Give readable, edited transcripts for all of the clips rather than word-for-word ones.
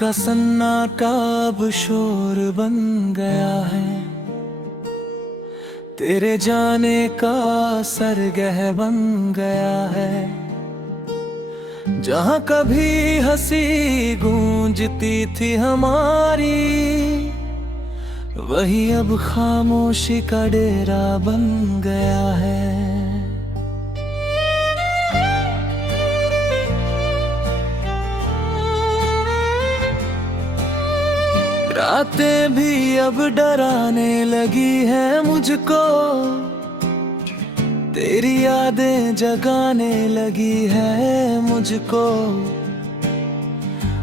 का सन्नाटा अब शोर बन गया है, तेरे जाने का सरगह बन गया है। जहाँ कभी हंसी गूंजती थी हमारी, वही अब खामोशी का डेरा बन गया है। रातें भी अब डराने लगी है मुझको, तेरी यादें जगाने लगी है मुझको।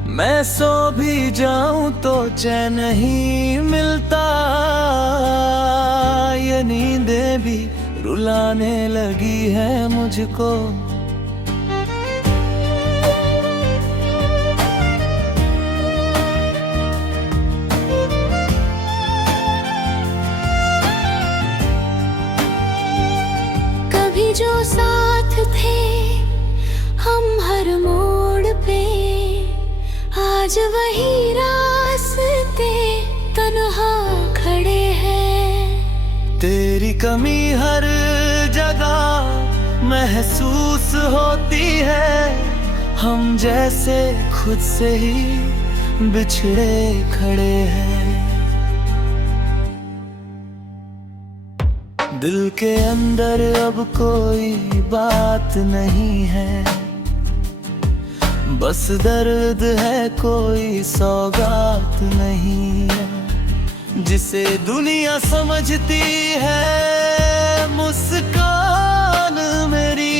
मैं सो भी जाऊं तो चैन नहीं मिलता, ये नींदें भी रुलाने लगी है मुझको। जो साथ थे हम हर मोड़ पे, आज वही रास्ते तन्हा खड़े हैं। तेरी कमी हर जगह महसूस होती है, हम जैसे खुद से ही बिछड़े खड़े हैं। दिल के अंदर अब कोई बात नहीं है, बस दर्द है कोई सौगात नहीं है। जिसे दुनिया समझती है मुस्कान मेरी,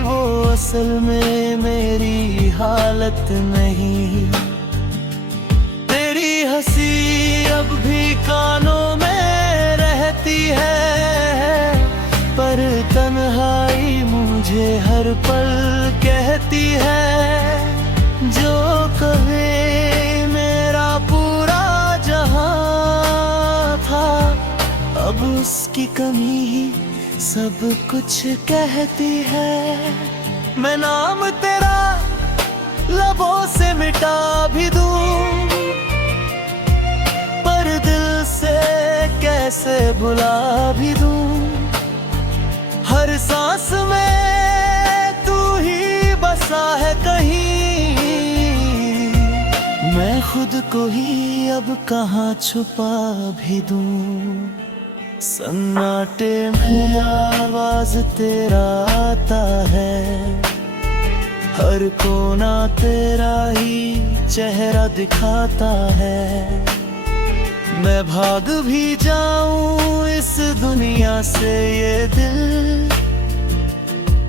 वो असल में मेरी हालत नहीं। तेरी हंसी अब भी कानों में रहती है, पर तन्हाई मुझे हर पल कहती है। जो कहे मेरा पूरा जहां था, अब उसकी कमी ही सब कुछ कहती है। मैं नाम तेरा लबों से मिटा भी दूं, पर दिल से कैसे भुला भी दूं। हर सांस में तू ही बसा है कहीं, मैं खुद को ही अब कहाँ छुपा भी दूं। सन्नाटे में आवाज तेरा आता है, हर कोना तेरा ही चेहरा दिखाता है। मैं भाग भी जाऊं इस दुनिया से ये दिल,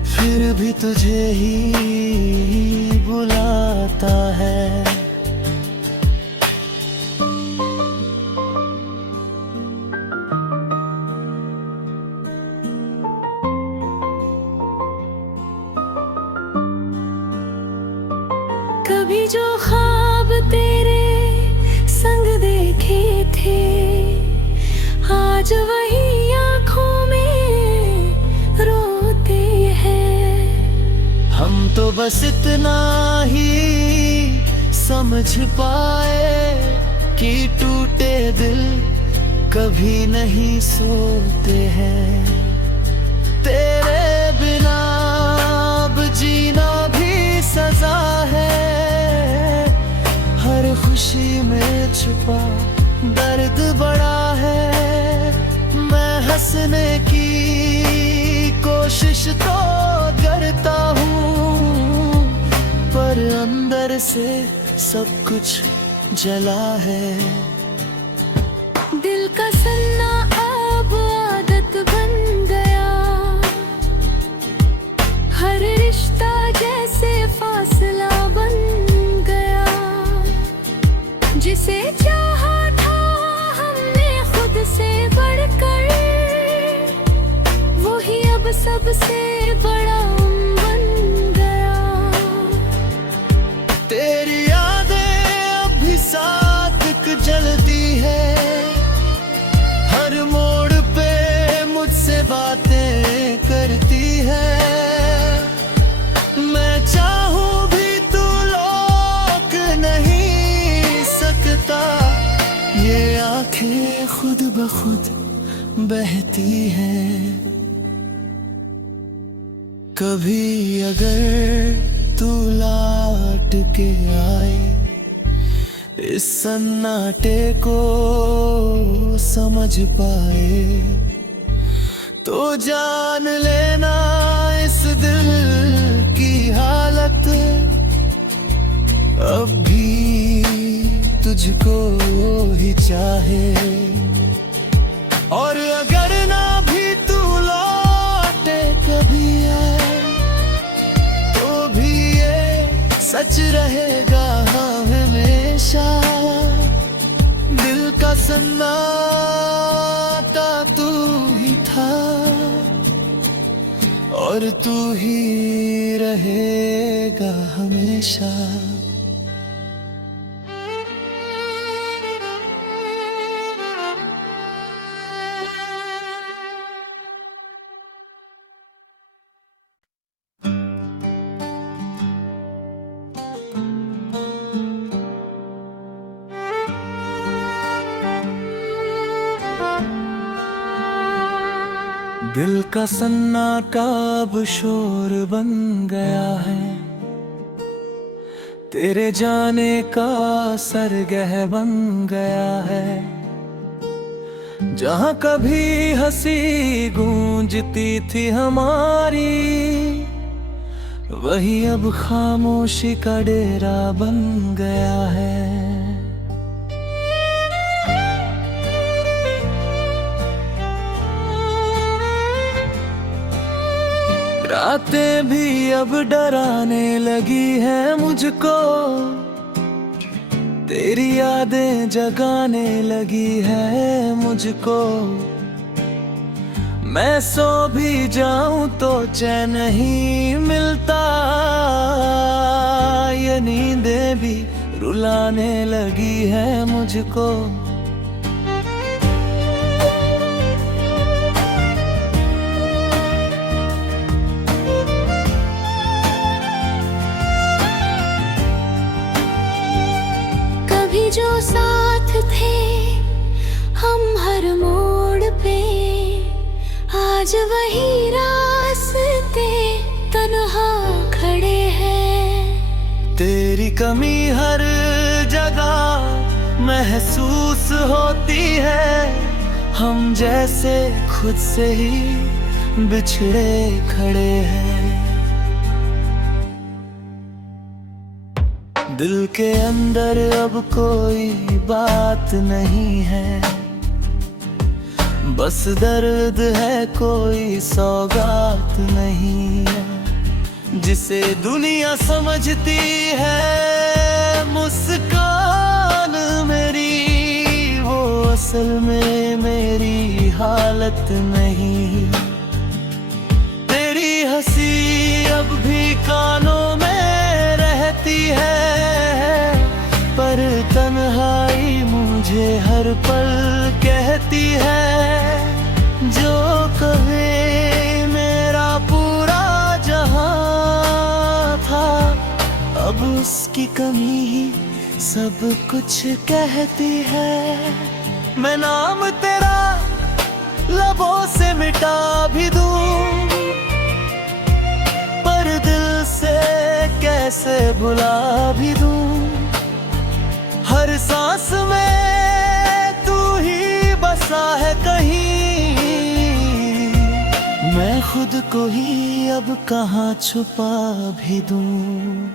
फिर भी तुझे ही बुलाता है। कभी जो ख्वाब तेरे संग देखे थे, आज वही आँखों में रोते हैं। हम तो बस इतना ही समझ पाए कि टूटे दिल कभी नहीं सोते हैं। तेरे बिना अब जीना भी सजा है, हर खुशी में छुपा दर्द बड़ा है। मैं हंसने की कोशिश तो करता हूँ, पर अंदर से सब कुछ जला है। दिल का सन्ना अब आदत बन गया, हर रिश्ता जैसे फासला बन गया। जिसे चाहा था हमने खुद से बढ़कर, वो ही अब सबसे बड़ा बन गया। तेरी यादें अब भी साथ जलती है, हर मोड़ पे मुझसे बातें करती है। मैं चाहूं भी तू लोक नहीं ये आंखें खुद ब खुद बहती हैं। कभी अगर तू लौट के आए, इस सन्नाटे को समझ पाए, तो जान लेना इस दिल की हालत अब भी तुझको ही चाहे। और अगर ना भी तू लौटे कभी आए, तो भी ये सच रहेगा हमेशा। दिल का सन्नाटा तू ही था, और तू ही रहेगा हमेशा। दिल का सन्नाटा अब शोर बन गया है, तेरे जाने का सरगह बन गया है। जहाँ कभी हंसी गूंजती थी हमारी, वही अब खामोशी का डेरा बन गया है। रातें भी अब डराने लगी है मुझको, तेरी यादें जगाने लगी है मुझको। मैं सो भी जाऊं तो चैन नहीं मिलता, ये नींदें भी रुलाने लगी है मुझको। जो साथ थे हम हर मोड़ पे, आज वही रास्ते तन्हा खड़े हैं। तेरी कमी हर जगह महसूस होती है, हम जैसे खुद से ही बिछड़े खड़े हैं। दिल के अंदर अब कोई बात नहीं है, बस दर्द है कोई सौगात नहीं है। जिसे दुनिया समझती है मुस्कान मेरी, वो असल में मेरी हालत नहीं। तेरी हंसी अब भी कानों में रहती है, पर तन्हाई मुझे हर पल कहती है। जो कहे मेरा पूरा जहां था, अब उसकी कमी ही सब कुछ कहती है। मैं नाम तेरा लबों से मिटा भी दूं, पर दिल से कैसे भुला भी दूं। हर सांस में तू ही बसा है कहीं, मैं खुद को ही अब कहाँ छुपा भी दूं।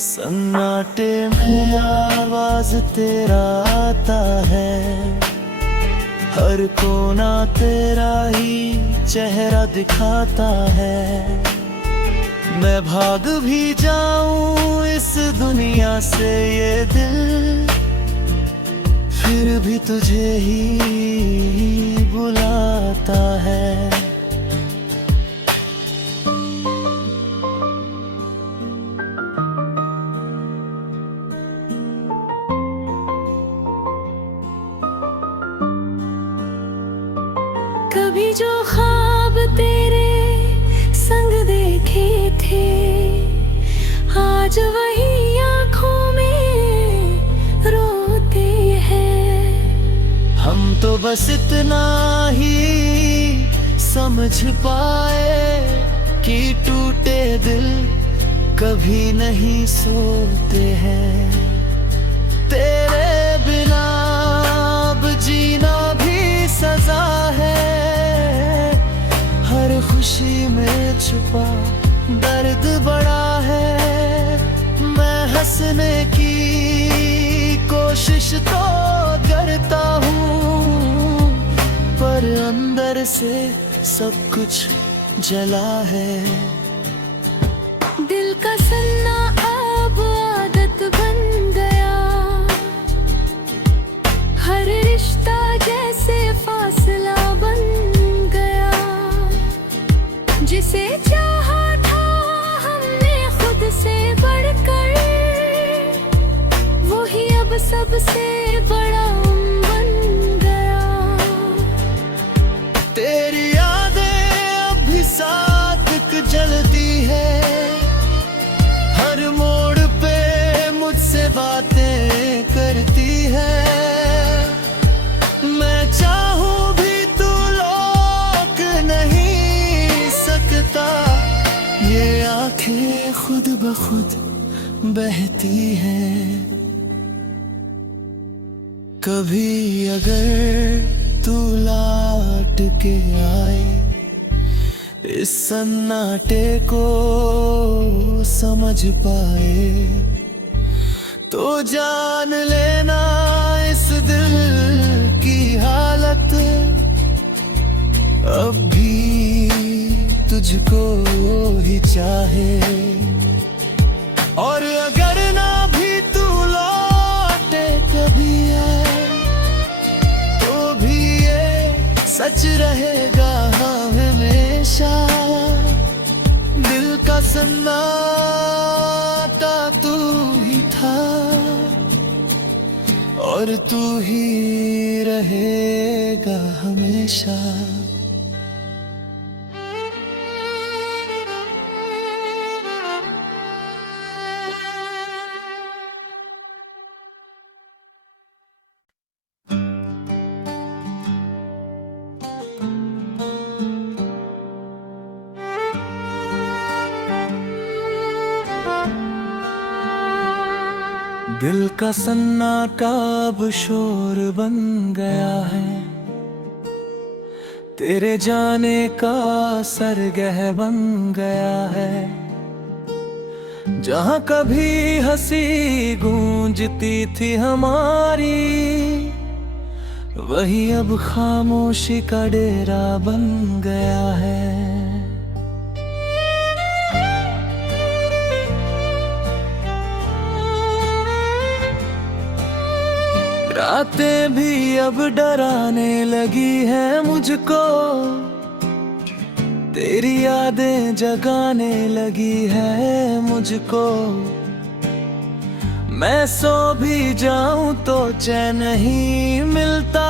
सन्नाटे में आवाज तेरा आता है, हर कोना तेरा ही चेहरा दिखाता है। मैं भाग भी जाऊं इस दुनिया से ये दिल, फिर भी तुझे ही बुलाता है। कभी जो ख्वाब तेरे संग देखे थे, आज वही आँखों में रोते हैं। बस इतना ही समझ पाए कि टूटे दिल कभी नहीं सोते हैं। तेरे बिना अब जीना भी सजा है, हर खुशी में छुपा दर्द बड़ा है। मैं हंसने की कोशिश तो करता हूँ, पर अंदर से सब कुछ जला है। दिल का सन्ना अब आदत बन गया, हर रिश्ता जैसे फासला बन गया। जिसे चाहा था हमने खुद से बढ़कर, वही अब सबसे बड़ा बन गया। तेरी यादें अब भी साथ जलती है, हर मोड़ पे मुझसे बातें करती है। मैं चाहूं भी तू रोक नहीं सकता, ये आंखें खुद ब खुद बहती हैं। कभी अगर तू लौट के आए, इस सन्नाटे को समझ पाए, तो जान लेना इस दिल की हालत अब भी तुझको ही चाहे। और अगर ना भी तू लौटे कभी आए, तो भी ये सच रहेगा हमेशा। दिल का सन्नाटा तू ही था, और तू ही रहेगा हमेशा। दिल का सन्नाटा अब शोर बन गया है, तेरे जाने का सरगह बन गया है। जहाँ कभी हंसी गूंजती थी हमारी, वही अब खामोशी का डेरा बन गया है। रातें भी अब डराने लगी है मुझको, तेरी यादें जगाने लगी है मुझको। मैं सो भी जाऊं तो चैन नहीं मिलता,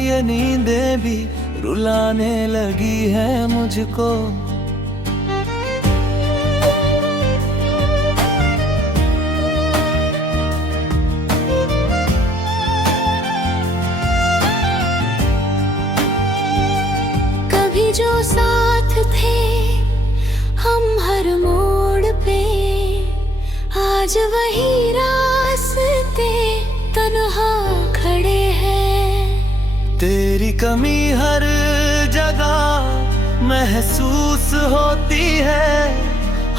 ये नींदें भी रुलाने लगी है मुझको। जो साथ थे हम हर मोड़ पे, आज वही रास्ते तन्हा खड़े हैं। तेरी कमी हर जगह महसूस होती है,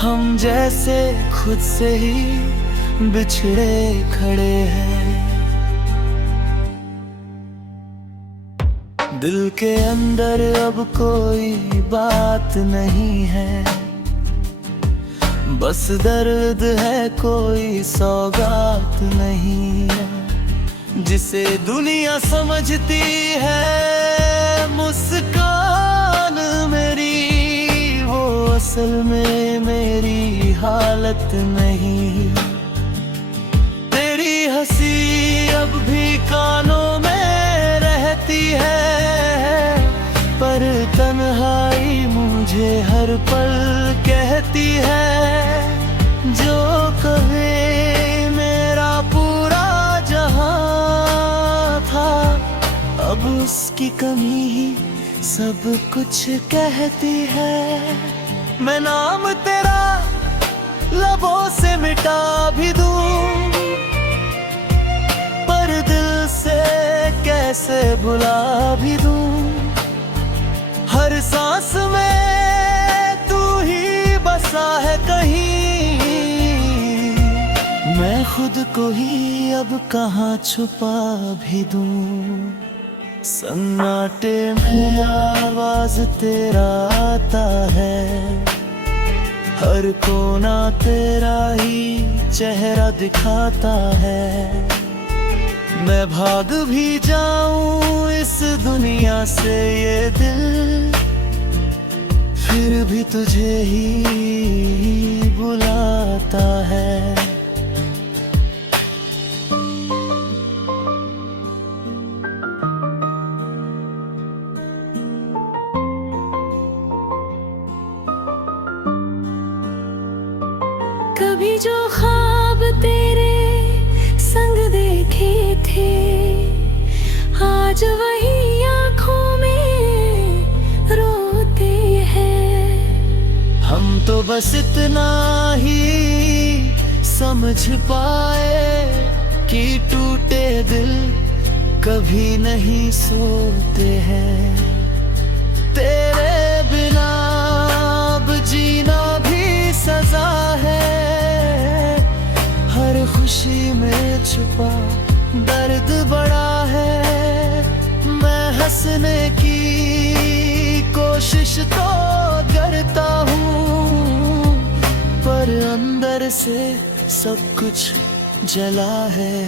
हम जैसे खुद से ही बिछड़े खड़े हैं। दिल के अंदर अब कोई बात नहीं है, बस दर्द है कोई सौगात नहीं है। जिसे दुनिया समझती है मुस्कान मेरी, वो असल में मेरी हालत नहीं। तेरी हंसी अब भी कानों में रहती है, पर तन्हाई मुझे हर पल कहती है। जो कहे मेरा पूरा जहां था, उसकी कमी ही सब कुछ कहती है। मैं नाम तेरा लबों से मिटा भी दूं, पर दिल से कैसे भुला भी दूं। हर सांस में तू ही बसा है कहीं, मैं खुद को ही अब कहाँ छुपा भी दूं। सन्नाटे में आवाज तेरा आता है, हर कोना तेरा ही चेहरा दिखाता है। मैं भाग भी जाऊं इस दुनिया से ये दिल, फिर भी तुझे ही बुलाता है। कभी जो ख्वाब तेरे संग देखे थे, आज वही आँखों में रोते हैं। हम तो बस इतना ही समझ पाए कि टूटे दिल कभी नहीं सोते हैं। तेरे बिना अब जीना भी सजा है, हर खुशी में छुपा दर्द बड़ा है। मैं हंसने की कोशिश तो करता हूँ, पर अंदर से सब कुछ जला है।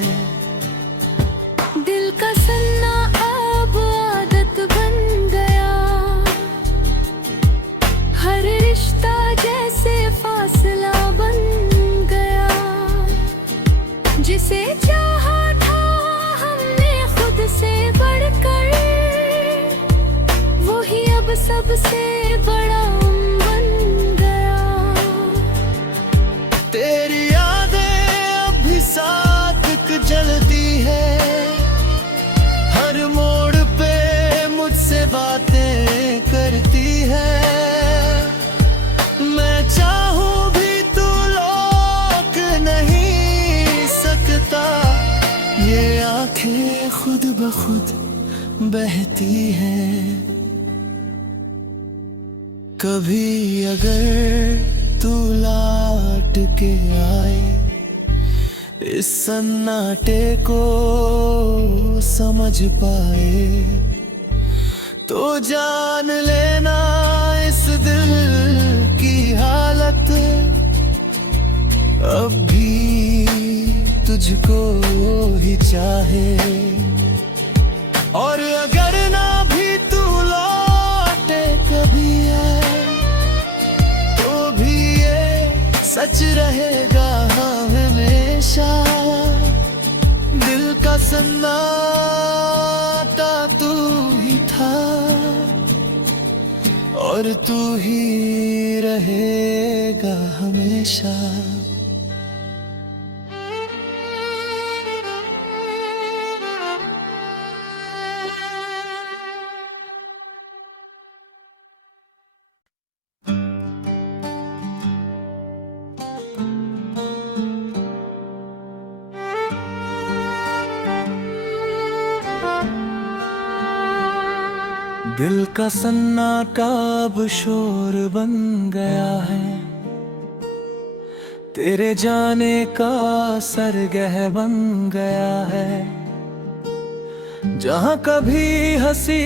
दिल का सन्ना अब आदत बन गया, हर रिश्ता जैसे फासला बन गया। जिसे चाहा था हमने खुद से बढ़कर, वही अब सबसे बड़ा बन गया। तेरी यादें अब भी साथ जलती है, हर मोड़ पे मुझसे बातें करती है। मैं चाहूं भी तू रोक नहीं सकता, ये आंखें खुद ब खुद बहती हैं। कभी अगर तू लौट के आए, इस सन्नाटे को समझ पाए, तो जान लेना इस दिल की हालत अब भी तुझको ही चाहे। और अगर ना भी तू लौटे कभी है, तो भी ये सच रहेगा हमेशा। दिल का सन्नाटा तू ही था, और तू ही रहेगा हमेशा। दिल का सन्नाटा अब शोर बन गया है, तेरे जाने का सरगह बन गया है। जहाँ कभी हंसी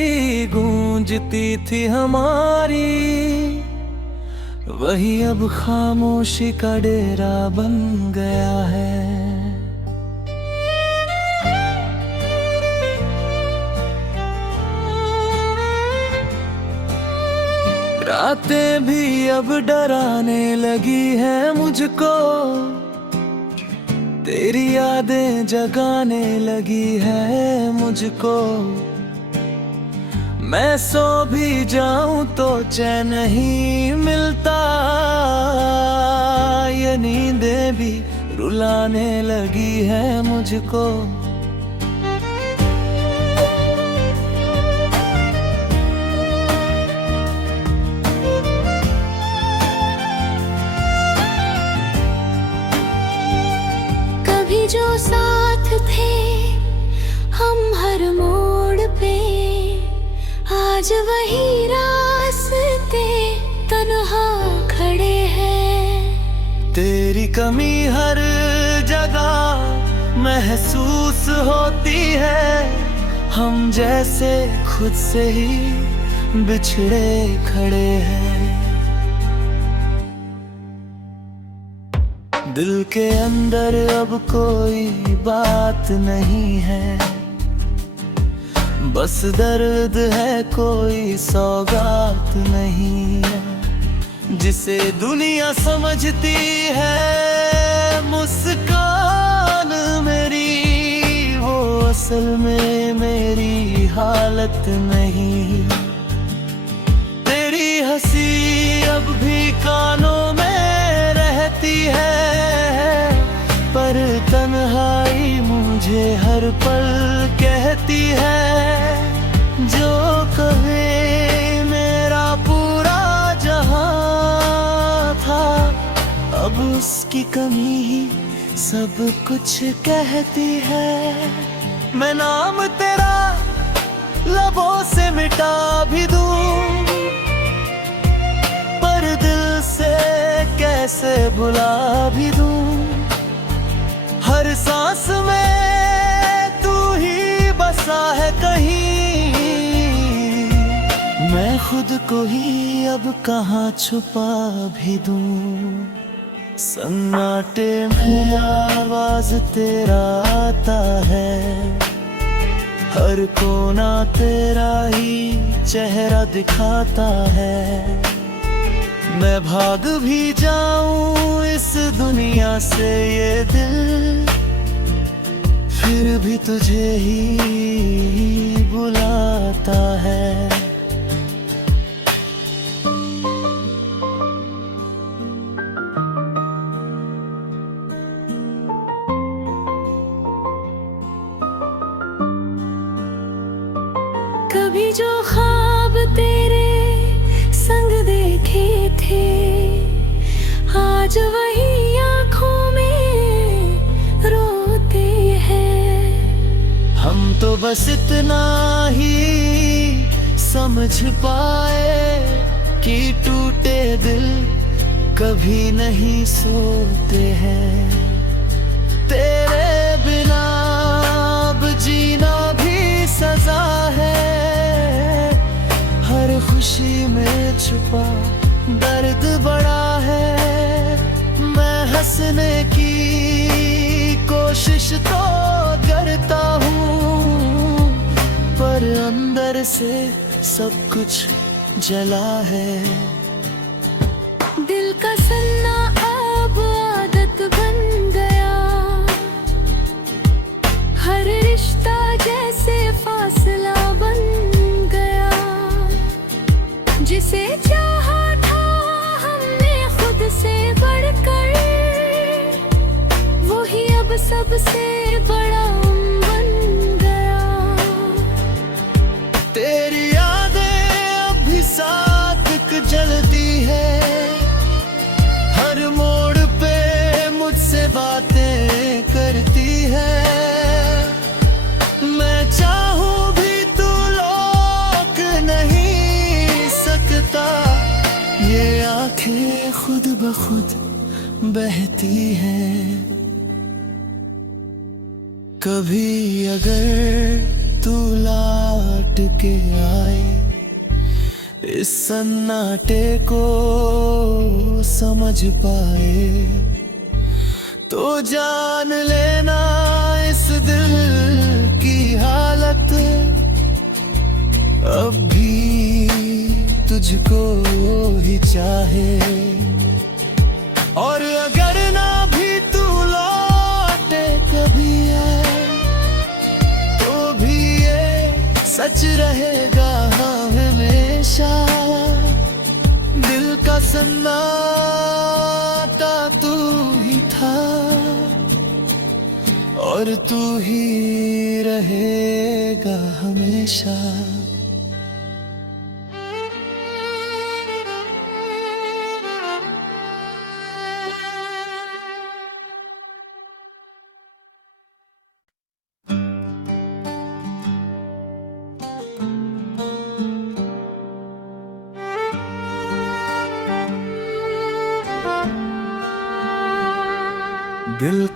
गूंजती थी हमारी, वही अब खामोशी का डेरा बन गया है। रातें भी अब डराने लगी है मुझको, तेरी यादें जगाने लगी है मुझको। मैं सो भी जाऊं तो चैन नहीं मिलता, ये नींदें भी रुलाने लगी है मुझको। जो साथ थे हम हर मोड़ पे, आज वही रास्ते तन्हा खड़े हैं। तेरी कमी हर जगह महसूस होती है, हम जैसे खुद से ही बिछड़े खड़े हैं। दिल के अंदर अब कोई बात नहीं है, बस दर्द है कोई सौगात नहीं है। जिसे दुनिया समझती है मुस्कान मेरी, वो असल में मेरी हालत नहीं। तेरी हंसी अब भी कानों में रहती है, पर तन्हाई मुझे हर पल कहती है। जो कहे मेरा पूरा जहां था, अब उसकी कमी ही सब कुछ कहती है। मैं नाम तेरा लबों से मिटा भी दूं, पर दिल से कैसे भुला भी दूं। हर सांस में तू ही बसा है कहीं, मैं खुद को ही अब कहाँ छुपा भी दूं। सन्नाटे में आवाज तेरा आता है, हर कोना तेरा ही चेहरा दिखाता है। मैं भाग भी जाऊं इस दुनिया से ये दिल, फिर भी तुझे ही बुलाता है। कभी जो ख्वाब तेरे संग देखे थे, आज वही आँखों में रोते हैं। हम तो बस इतना ही समझ पाए कि टूटे दिल कभी नहीं सोते हैं। तेरे बिना अब जीना भी सजा है, हर खुशी में छुपा दर्द बड़ा है। मैं हंसने की कोशिश तो करता हूँ, पर अंदर से सब कुछ जला है। दिल का सन्ना अब आदत बन गया, हर रिश्ता जैसे फासला बन गया। जिसे चाहा था हमने खुद से बढ़कर, वही अब सबसे बड़ा बन गया। तेरी यादें अब भी साथ जलती है, हर मोड़ पे मुझसे बातें करती है। मैं चाहूं भी तू लौट नहीं सकता, ये आंखें खुद ब खुद बहती हैं। कभी अगर तू लौट के आए, इस सन्नाटे को समझ पाए, तो जान लेना इस दिल की हालत अब भी तुझको ही चाहे। और अगर ना भी तू लौटे कभी आए, तो भी ये सच रहेगा हमेशा। दिल का सन्नाटा तू ही था, और तू ही रहेगा हमेशा।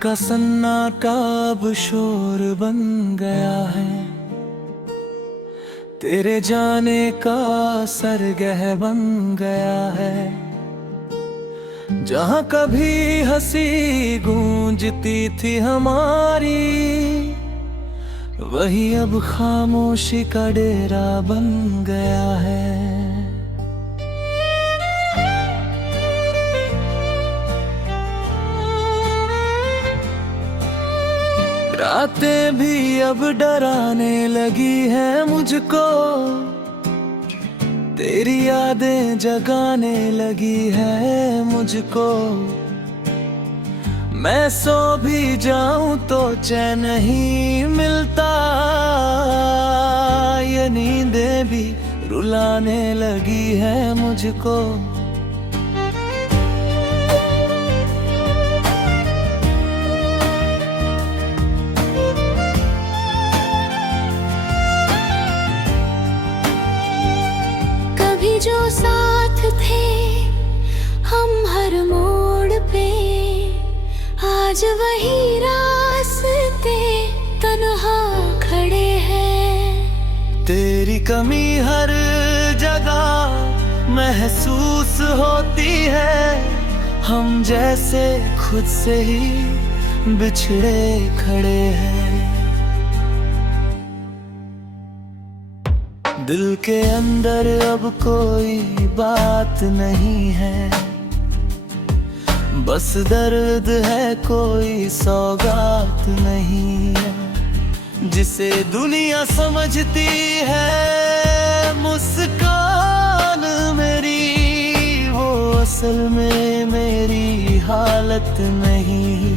का सन्नाटा अब शोर बन गया है, तेरे जाने का सरगह बन गया है। जहाँ कभी हंसी गूंजती थी हमारी, वही अब खामोशी का डेरा बन गया है। रातें भी अब डराने लगी हैं मुझको, तेरी यादें जगाने लगी है मुझको। मैं सो भी जाऊं तो चैन नहीं मिलता, ये नींदें भी रुलाने लगी है मुझको। जो साथ थे हम हर मोड़ पे, आज वही रास्ते तन्हा खड़े हैं। तेरी कमी हर जगह महसूस होती है, हम जैसे खुद से ही बिछड़े खड़े हैं। दिल के अंदर अब कोई बात नहीं है, बस दर्द है कोई सौगात नहीं है। जिसे दुनिया समझती है मुस्कान मेरी, वो असल में मेरी हालत नहीं।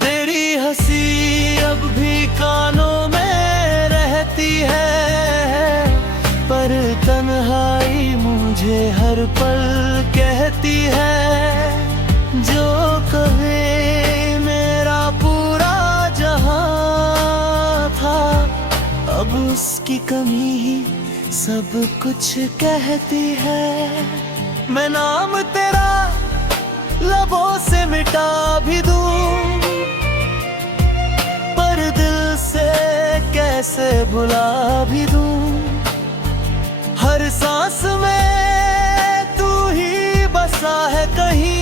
तेरी हंसी अब भी कानों में रहती है, पर तन्हाई मुझे हर पल कहती है। जो कहे मेरा पूरा जहां था, अब उसकी कमी ही सब कुछ कहती है। मैं नाम तेरा लबों से मिटा भी दूं, पर दिल से कैसे भुला भी दूं। हर सांस में तू ही बसा है कहीं,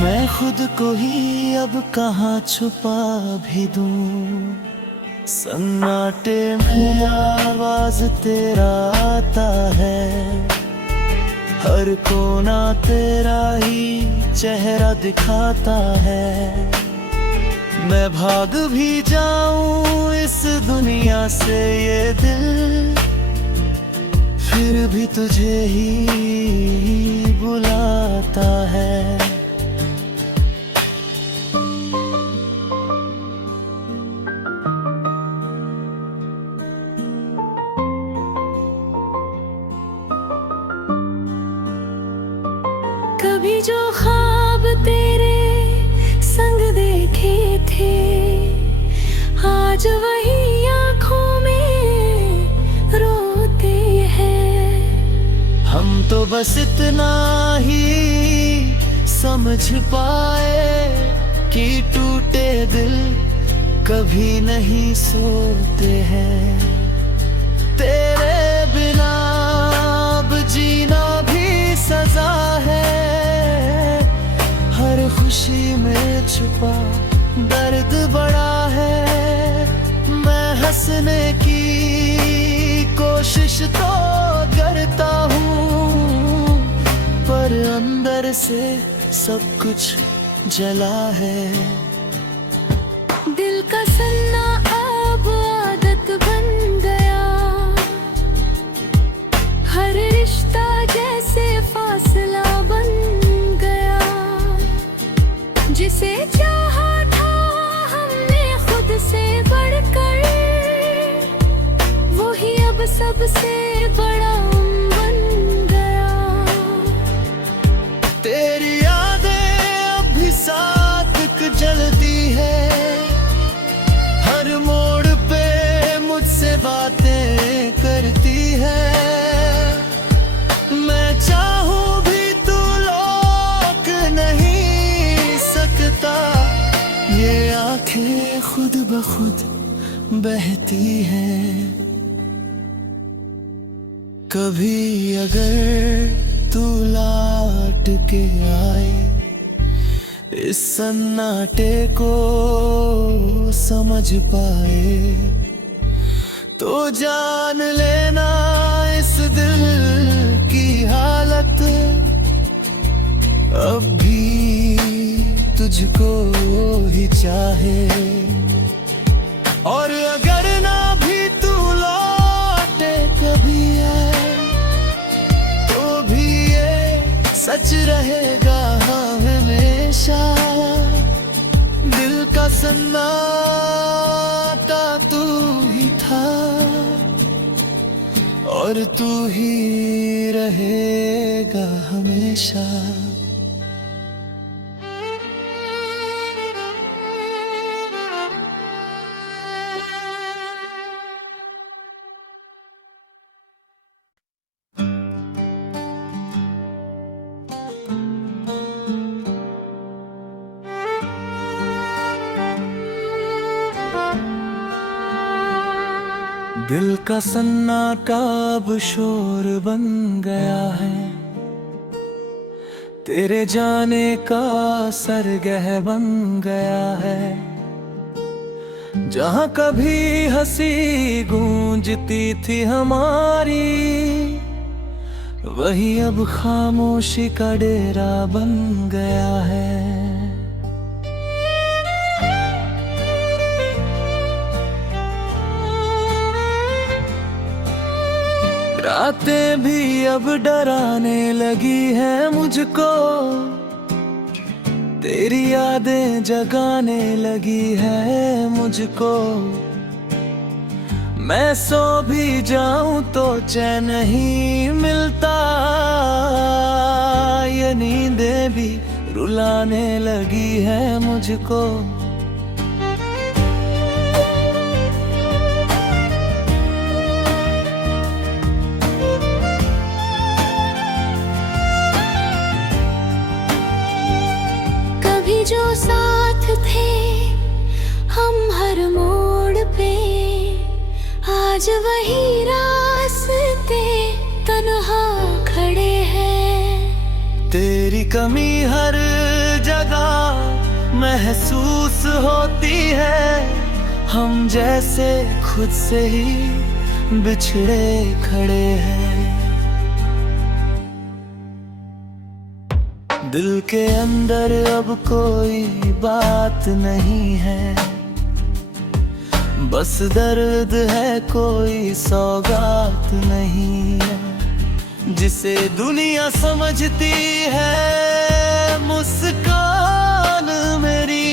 मैं खुद को ही अब कहाँ छुपा भी दूं। सन्नाटे में आवाज तेरा आता है, हर कोना तेरा ही चेहरा दिखाता है। मैं भाग भी जाऊं इस दुनिया से ये दिल, फिर भी तुझे ही बुलाता है। कभी जो ख्वाब तेरे संग देखे थे, आज वही आँखों में रोते हैं। हम तो बस इतना ही समझ पाए कि टूटे दिल कभी नहीं सोते हैं। तेरे बिना अब जीना भी सजा है, हर खुशी में छुपा दर्द बड़ा है। मैं हंसने की कोशिश तो करता हूँ, पर अंदर से सब कुछ जला है। दिल का सन्ना अब आदत बन गया, हर रिश्ता जैसे फासला बन गया। जिसे चाहा था हमने खुद से बढ़कर, वही अब सबसे बड़ा बन गया। तेरी यादें अब भी साथ जलती है, खुद ब खुद बहती है। कभी अगर तू लौट के आए, इस सन्नाटे को समझ पाए, तो जान लेना इस दिल की हालत अब भी तुझको ही चाहे। और अगर ना भी तू लौटे कभी है, तो भी ये सच रहेगा हमेशा। दिल का सन्नाटा तू ही था, और तू ही रहेगा हमेशा। दिल का सन्नाटा अब शोर बन गया है, तेरे जाने का सरगह बन गया है। जहाँ कभी हंसी गूंजती थी हमारी, वही अब खामोशी का डेरा बन गया है। रातें भी अब डराने लगी हैं मुझको, तेरी यादें जगाने लगी है मुझको। मैं सो भी जाऊं तो चैन नहीं मिलता, ये नींदें भी रुलाने लगी है मुझको। जो साथ थे हम हर मोड़ पे, आज वही रास्ते तन्हा खड़े हैं। तेरी कमी हर जगह महसूस होती है, हम जैसे खुद से ही बिछड़े खड़े हैं। दिल के अंदर अब कोई बात नहीं है, बस दर्द है कोई सौगात नहीं है। जिसे दुनिया समझती है मुस्कान मेरी,